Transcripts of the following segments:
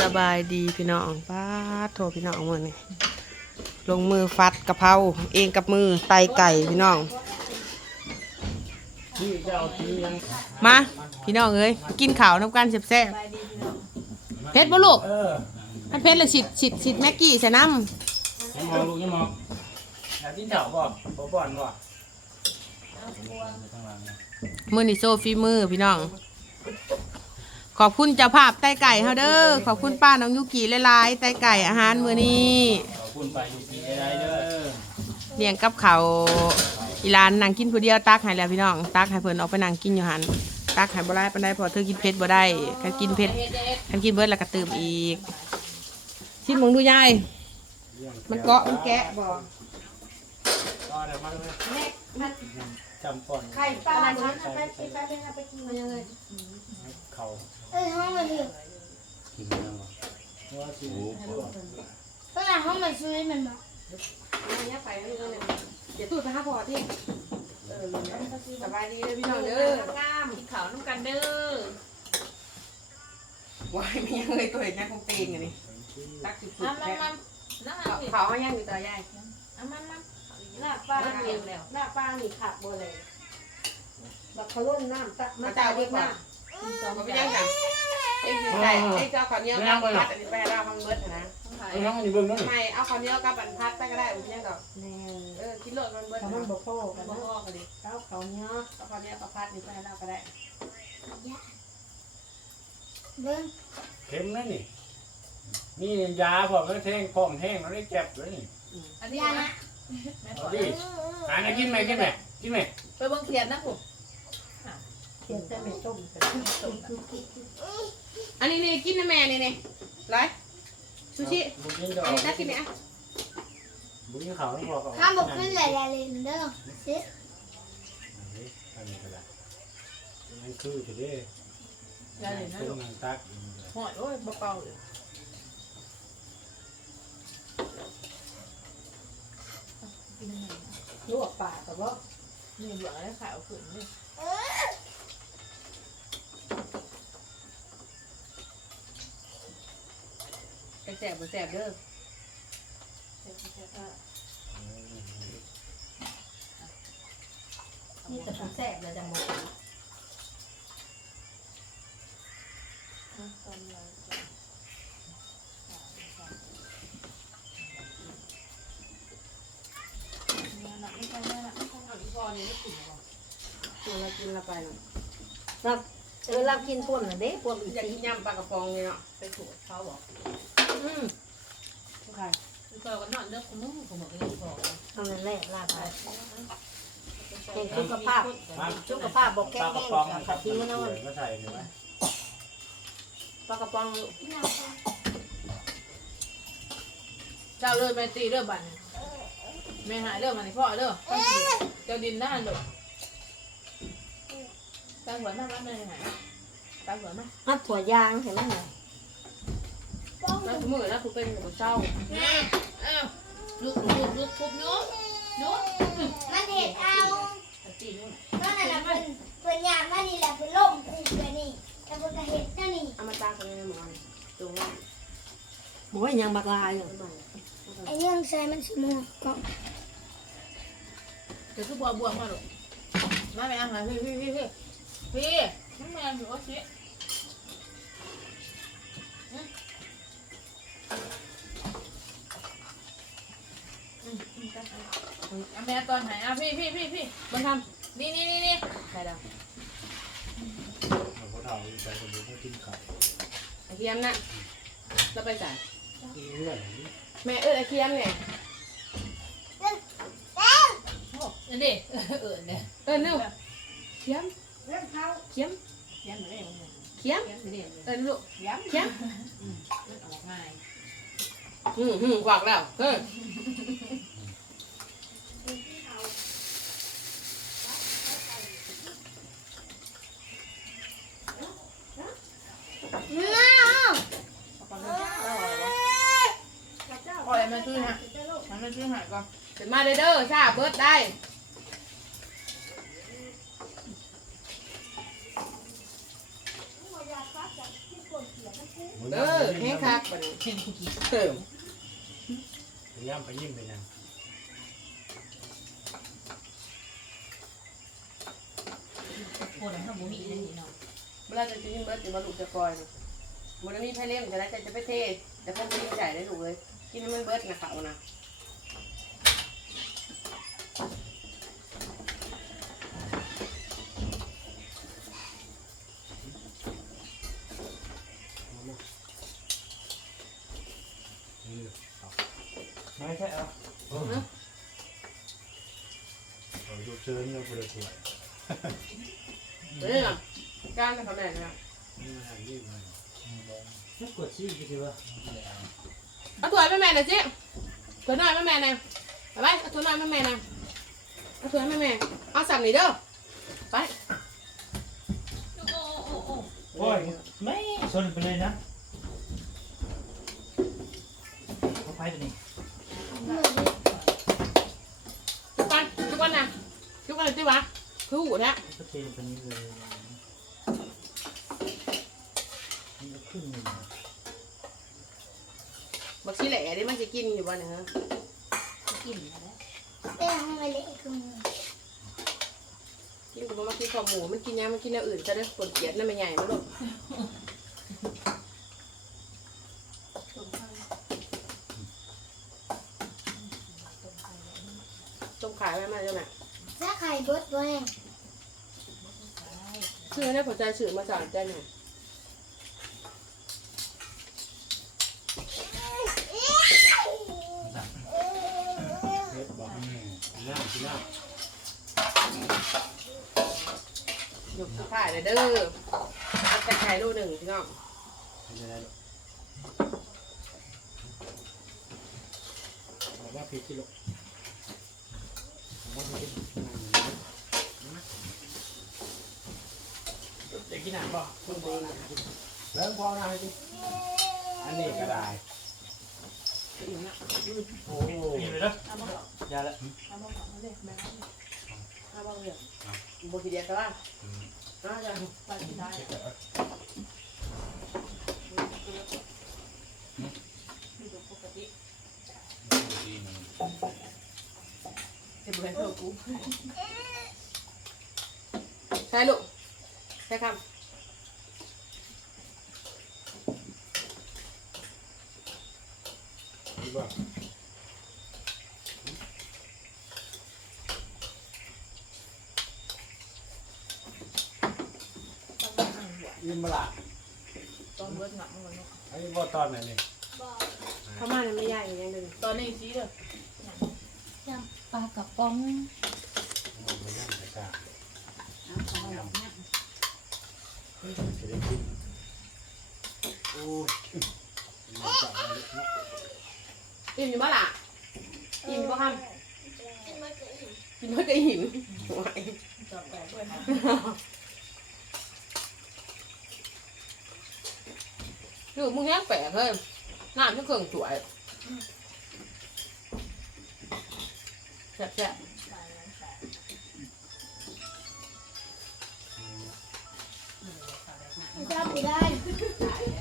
สบายดีพี่น้องป้าดโทรพี่น้องมือนี่ลงมือฟัดกะเพราเองกับมือไตไก่พี่น้องที่จะเอาทียังมาพี่น้องเอ้ยกินข้าวน้ำกันแซ่บๆเพชรบ่ลูกเอออันเพชรเลยฉิดฉิดฉิดแม็กกี้ใส่น้ยังมองลูกยังมองอยากกินเถาบ่บ่บ่อนบ่ำมือนี่โซฟีมือพี่น้อง ขอบคุณเจ้าภาพไตไก่เฮาเด้อขอบคุณป้าน้องยุกิหลายๆไตไก่อาหารมื้อนี้ขอบคุณไปอยู่ที่ได้เด้อเลี้ยงกับเขาวอีหลานนั่งกินผู้เดียวตักให้แล้วพี่น้องตักให้เพิ่นออกไปนั่งกินอยู่หันตักให้บ่ได้ปานใดเพอเธอกินเผ็ดบ่ได้คันกินเผ็ดคันกินเบิดแล้วก็เติมอีกชิมมึงดูยายมันเกาะมันแกะบ่ ก็ได้มาเลยแม่มัน จำก่อนไข่ปลาฉันไปไปไปไปไปกินมันยังไงเขาเอ้ยห้องมันอยู่กินแล้วบ่ว่าสิตอนนั้นห้องมันซื้อมันบอกอันนี้ไปเรื่อยๆเดี๋ยวตูดไปหาพ่อที่เออสบายดีเลยพี่น้องเด้องามกินข้าวน้ำกันเด้อวายมียังเลยตัวเห็นนะคงเตงอันนี้ตักจุดมาๆมาแค่มาน้ำเขามันเขายังอยู่ต่อยายเอามามา หน้าป้าเรียแล้วหน้าป้านี่ขาดบ่เลยบักเขาล้นน้ำตะมาตาดีกว่าเขาไปยังกันเอ้ยใส่เอ้ยเจ้าข้าวเหนียวกับพัดอันนี้ไปให้เราพังเบิดนะไอ้น้องอันนี้เบิ่งนั่นทำไมเอาข้าวเหนียวกับอันพัดไปก็ได้อุ้ยยังดอกเออกินโลดมันเบิดมันบ่พอกันบ่นะพอกันดิเต้าเขาเนี้ยเอาข้าวเหนียวกับพัดนี่ไปให้เราก็ได้เบิ้งเข็มนั่นนี่นี่ยาพร้อมแล้วแท่งพร้อมแห้งแล้วได้เจ็บเลยนี่อันนี้ยานะนะแม่ เอาขอดิหานะกินไหมกินไหมกินไหมไปเบิ่งเทียนนะผมเขียนแต่ไม่ต้มแต่ต้มคืออันนี้นี่กินนะแม่นี่นี่ไรซูชิบุญยังจะอันเอานี้ตักกินเนี่ยบุญยังเขาต้องบอกเขาข้ามบอกขึ้นหลายๆเลยเด้อซิอันนี้ก็ได้นั่นคือจะได้อย่าเลยนะต้ลูมกนางตักหอยโอ้ยเบาๆเลย ลวกปากกับว่านี่เหลืองแล้วขายเอาขึ้นนี่แสบบ่แสบเด้อนี่แต่ผู้แซ่บเลยจังหวะตัว เรากินละไปเนาะเราเออเรากินป่นน่ะเด้ป่นอีกอยากทีกินยำปลากระป๋องเลยเนาะไปถูกเขาบอกอืมใครคือเขาก็นอนเด้อคุณนุ่มผมบอกเลยบอกเท่านั้นแหละลาไปเห็นสุขภาพสุขภาพบอกแก้ปลากระแก้ป๋องกับผิวนอนก็ใส่หน่อยปลากระป๋องเจ้าเลยไปตีเด้อบันแม่หายเด้อมันนี่พ่อเด้อเจ้าดินด้านเด้อ ตาหัวหน้าบ้านเลยหายตาหัวมามัดถั่วยางเห็นไหมเนี่ยแล้วมือแล้วคือเป็นกับเช้าอ้าวลูกลูกลูกทุบนู้นนู้นมันเห็ดเอาตีนู้นตอนนั้นน่ะเพิ่นเพิ่นยางมานี่แหละเพิ่นล่มนี่เพิ่นนี่แต่เพิ่นก็เห็ดนั่นนี่เอามาตากันเลยหมอนตรงว่าหมูยังบักลายอยู่ไอ้เรื่องใส่มันสมองก็เดี๋ยวคือบัวบัวมาลูกมาไปอ่างหาพี่พี่พี่ พี่น้ำแมนหนูว่าชิแม่ตอนไหนอะพี่พี่พี่พี่บังทำนี่นี่นี่นี่ใครดาวเขาเท่าใส่คนเดียวเขากินไข้าวำไอเคียมน่ะเราไปจ่ายเรื่อยแม่เอ้ยไอเคียมเนี่ยโอ้นั่นดิเออเนี่ยเออนู่เคียเองเขาเคียมยันมาได้ยังไงเคียม ยันมาได้ยังไงเออลูกยันเคียมมันออกง่ายหืมหืมขวักแล้วเฮ้ยน้าปล่อยมาช่วยฮะมันมาช่วยหายก่อน ขึ้นมาเด้อเด้อชาเบิดได้ เออแห้งคักบัดนี้เติมพยายามไปยิ้มไปยังโอ้ยถ้าบุมีนั่นนี่เนาะเวลาจะกินเบิร์ดจะมาลูกจะกอยมันมีไพ่เลี้ยงจะได้จะไปเทแต่พวกนี้ใหญ่ได้ลูกเลย กินมันเบิร์ดนะเขานะ ไม่ใช่เอาเราดูเชิญเราไปเลยถั่วเฮ้ยการเขาแม่นะนี่มันหายยืดเลยไม่กดชื่อกี่วะเอาถั่วแม่แม่หน่อยสิถั่วน้อยแม่แม่นะไปไปเอาถั่วน้อยแม่แม่นะเอาถั่วแม่แม่เอาสั่งหน่อยเด้อไปโอ้ยไม่ชนไปเลยนะเขาไปตัวนี้ ทุกวันทุกวันนะทุกวันจิวะคือหูแท้ก็เทตัวนี้เลยมันก็ขึ้นเลยบักชีแหล่ไดิมันจะกินอยู่บ้านเนี่ยฮะกินแล้วแต่ห้องไอเล็กคือมือกินกับมันกินข้าวหมูมันกินยังมันกินอย่างอื่นจะได้คนเกลียดนั่นไม่ใหญ่มาลูกต้มขายไว้มาจ้ะแม่ ถ้า ไข่เบิดบ่แห้งชื่อได้ผลใจสื่อมาสอนใจหน่อยเล็บบอกนี่น้ำกินน้หยุดสุดท้ายเลยเด้อเอาแต่ไข่ลูกหนึ่งพี่น้องำไม่ได้หรอกบอกว่าพริกกิโลบอกว่าพริก เด็กกินหนังป่ะคุณดีเริ่มพอนะพี่อันนี้ก็ได้อิ่มละโอ้มีเลยนะยาละเอาบ้างเลยบุกทีเดียวก็ว่าน่าจะไปที่ได้ ปกติ เจ็บเหมือนเธอกูใช่ลูกใช่คดีป่ะต้องนั่งหัวยิ้มมาละตอนเบิดหนักมันเนาะอันนี้บ่ตอนไหนนี่ำเขามาเนี่ยไม่ยากอย่างเดิมตอนนี้ซีเด้อ ปลากระป๋องมันไม่ย่างแต่กาจะได้กินโอ้ยมันจับมาเลยเนาะอิ่มอยู่บ้าล่ะอิ่มก็คกินมันก็อิ่มกินเพื่อจะหินไหวจับแปะด้วยลูกมึงแห้งแปลกเลยน้ำที่เครื่องสวย แซ่บมันจะไม่ได้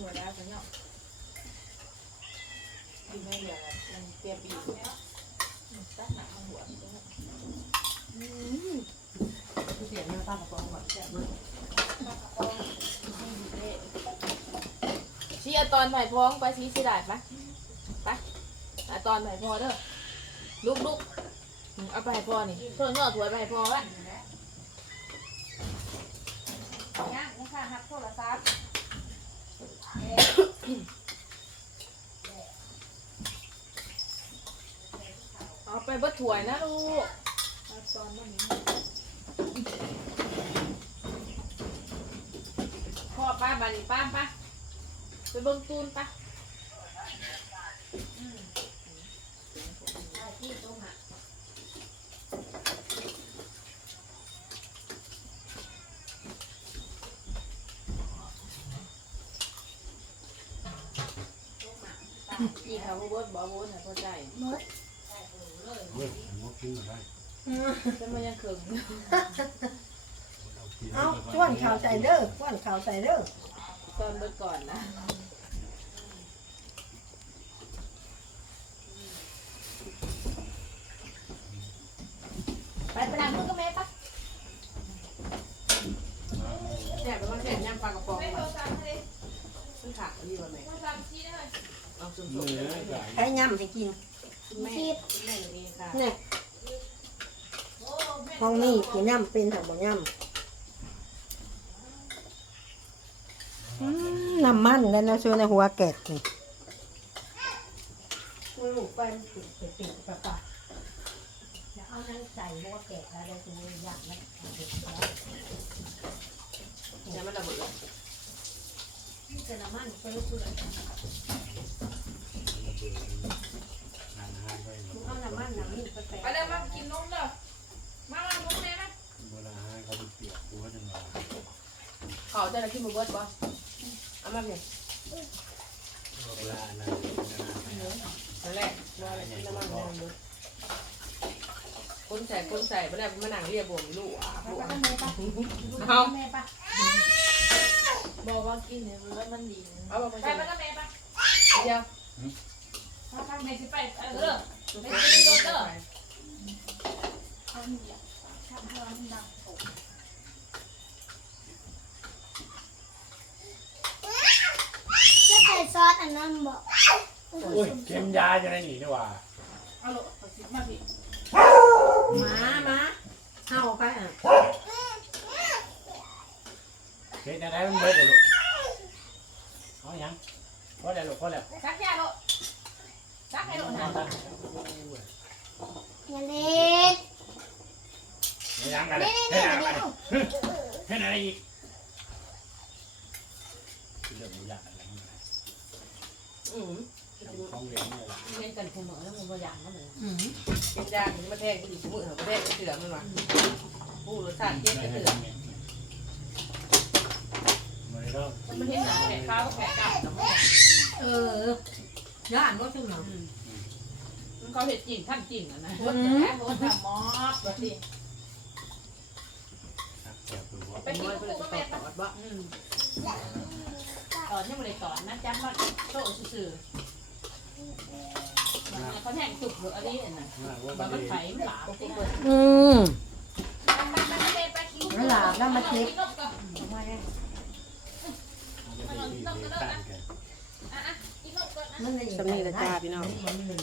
หัวแล้วกันเนาะกินไม่เหลือมันเตรียมอีกแล้วตั้งหนักหัวอืมเสียงหน้าตากระป๋องก่อนแซ่บเลยชี้ตอนไผ่พ้องไปชี้สิได้ปะไปตอนไผ่พอเด้อลุกลุกเอาไปให้พอนี่เพิ่งเงาถวยไปให้พอละย่างนี่ค่ะฮับโทรศัพท์ เอาไปเบิดถวยนะลูกตอนนี้พ่อป้าบานีป้าป้าไปเบิ่งตูนป้าอี เขาบ่เบิดบ่บ่น่ะเข้าใจหมดเฮ้ยงบกินมาได้แต่มันยังเคิงเอ้าจ้วนข่าวใส่เด้อจ้วนข่าวใส่เด้อตอนเบิดก่อนนะไปไปล้างมือกับแม่ปะแซ่บไปว่าแซ่บย่ำปลากระป๋องมาซึ่งขาดอันนี้วันไหน เอาสุ่มมือๆเนี่เลยยใส่ให้ย่ำให้กินคุณแม่คุณแม่เองค่ะเนี่ยห้องนี้กินย่ำเป็นถังบ่ย่ำอืมน้ำมันแล้วนะช่วยในหัวแกะนี่ลูกไปติดไปติดปะปะจะเอานั่งใส่หัวแกะแล้วได้ถึงอยากนะยังไม่ระเบิดจะน้ำมันไปลูกเลยงานหายไปหมด เอาน้ำมันน้ำนี่ไปแปะไปเด้อมากินนมเด้อมามาลูกแม่มาเวลาหายเขาเป็นเปียกหัวจังหวะเขาจะไรขึ้นมาเบิดบ่เอามาเพียงเวลานั้นนั่นแหละว่าอะไรกินน้ำมันน้ำเบิดคนใส่คนใส่ไม่ได้มานั่งเรียบวงลูกอะลูกอะเอาแม่ปะบอกว่ากินเนี่ยมันมันดีเอามาไปใส่ไปก็แม่ปะเดียว ถ้าข้างแม่สิไปเออไม่กินโดนเด้อจะใส่ซอสอันนั้นบอกโอ้ยเข็มยาจะได้หนีนี่หว่าเอาลูกเอาสิมาพี่หมาหมาเข้าไปอะเข็มยาได้มันเบิดเลยลูกเอายังพอแล้วลูกพอแล้ว ซักยาลูกซักให้ลูกนะ อย่าเล่น ยังกันเลย นี่ ให้ นี่ ยัง นี่ กันให้อะไรอีกเรื่องมูยากอะไรนี่ อืมของเหลวนี่แหละเล่นกันเสมอแล้วมันก็อย่างนั้นเลยกินยาถึงมาแทงกูอีกมือเหรอมาแทงเสือมันว่ะผู้รสชาติเจ็บกระเสือไม่ต้มันเห็นหนังแขกข้าวแขกกลับเออย่านว่าถึงหนังมันเขาเห็ดจริงท่านจริงอะนะรถแอบรถแบบมอสแบบนี้แอบดูว่าไปกินน้อยกับไปเลยกูจะก็ตอแม่ดปะบ่ ตอนนี้มันเลยตอนนะจำว่าโต๊ะซื่อๆเขาแทงตุกหรืออะไรน่ะว่ามันปมัระนเดี๋ไผ่มันหลาบที่อืมมันหลาบแล้วมันเช็ดมันเลยสำนีละจ้าพี่น้องมันเลย